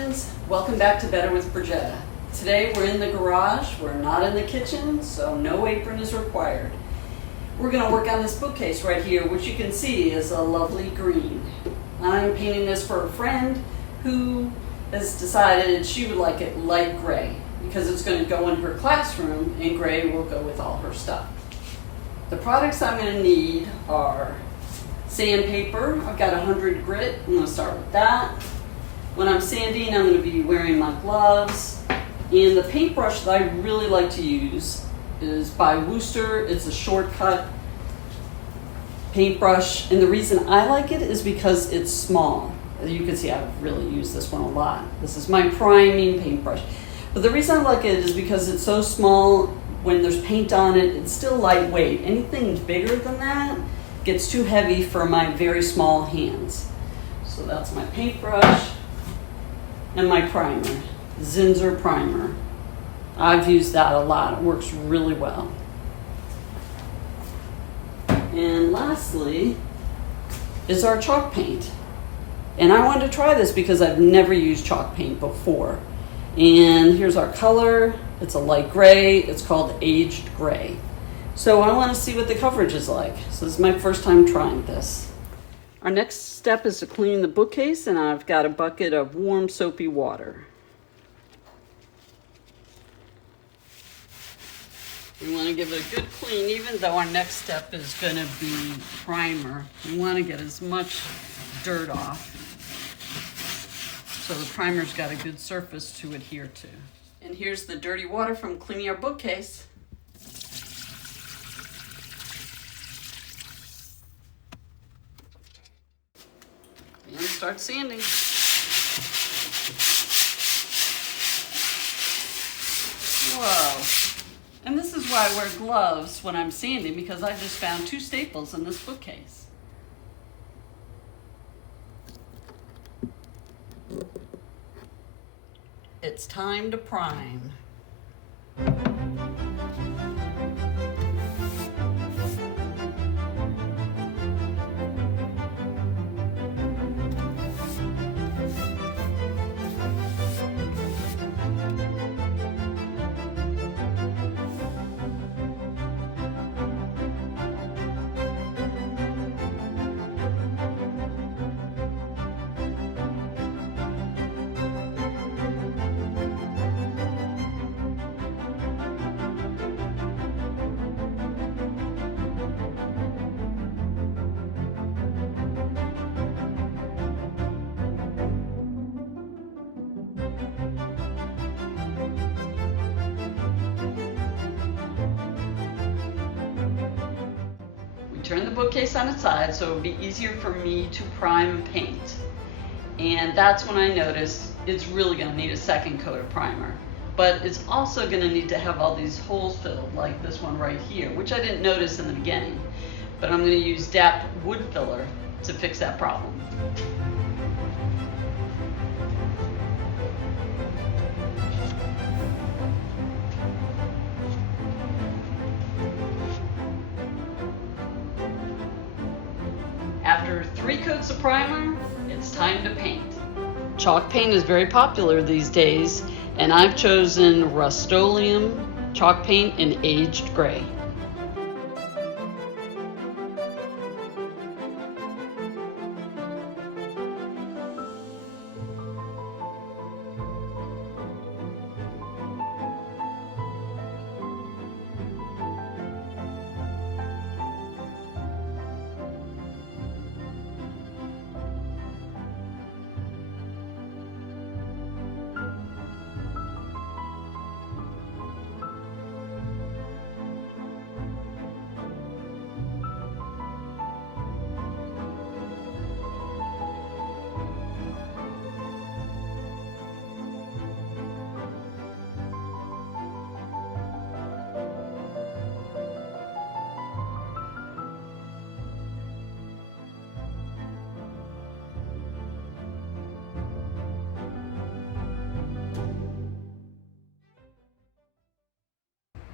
friends, welcome back to Better with Brigetta. Today we're in the garage, we're not in the kitchen, so no apron is required. We're going to work on this bookcase right here, which you can see is a lovely green. I'm painting this for a friend who has decided she would like it light gray because it's going to go in her classroom and gray will go with all her stuff. The products I'm going to need are sandpaper. I've got 100 grit. I'm going to start with that. When I'm sanding, I'm going to be wearing my gloves. And the paintbrush that I really like to use is by Wooster. It's a shortcut paintbrush. And the reason I like it is because it's small. As you can see, I've really used this one a lot. This is my priming paintbrush. But the reason I like it is because it's so small. When there's paint on it, it's still lightweight. Anything bigger than that gets too heavy for my very small hands. So that's my paintbrush and my primer, Zinsser primer. I've used that a lot. It works really well. And lastly is our chalk paint. And I wanted to try this because I've never used chalk paint before. And here's our color. It's a light gray. It's called aged gray. So I want to see what the coverage is like. So this is my first time trying this. Our next step is to clean the bookcase, and I've got a bucket of warm soapy water. We want to give it a good clean, even though our next step is going to be primer. We want to get as much dirt off so the primer's got a good surface to adhere to. And here's the dirty water from cleaning our bookcase. And start sanding. Whoa. And this is why I wear gloves when I'm sanding, because I just found 2 staples in this bookcase. It's time to prime. Turn the bookcase on its side so it would be easier for me to prime and paint. And that's when I noticed it's really going to need a second coat of primer. But it's also going to need to have all these holes filled, like this one right here, which I didn't notice in the beginning. But I'm going to use DAP wood filler to fix that problem. After 3 coats of primer, it's time to paint. Chalk paint is very popular these days, and I've chosen Rust-Oleum chalk paint in aged gray.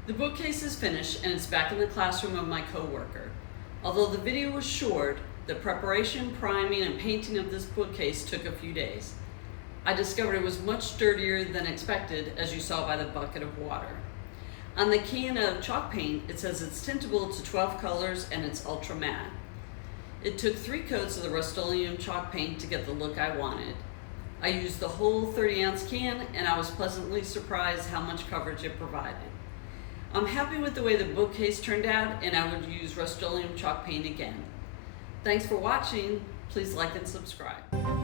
The bookcase is finished and it's back in the classroom of my coworker. Although the video was short, the preparation, priming, and painting of this bookcase took a few days. I discovered it was much dirtier than expected, as you saw by the bucket of water. On the can of chalk paint, it says it's tintable to 12 colors and it's ultra matte. It took 3 coats of the Rust-Oleum chalk paint to get the look I wanted. I used the whole 30-ounce can and I was pleasantly surprised how much coverage it provided. I'm happy with the way the bookcase turned out and I would use Rust-Oleum chalk paint again. Thanks for watching. Please like and subscribe.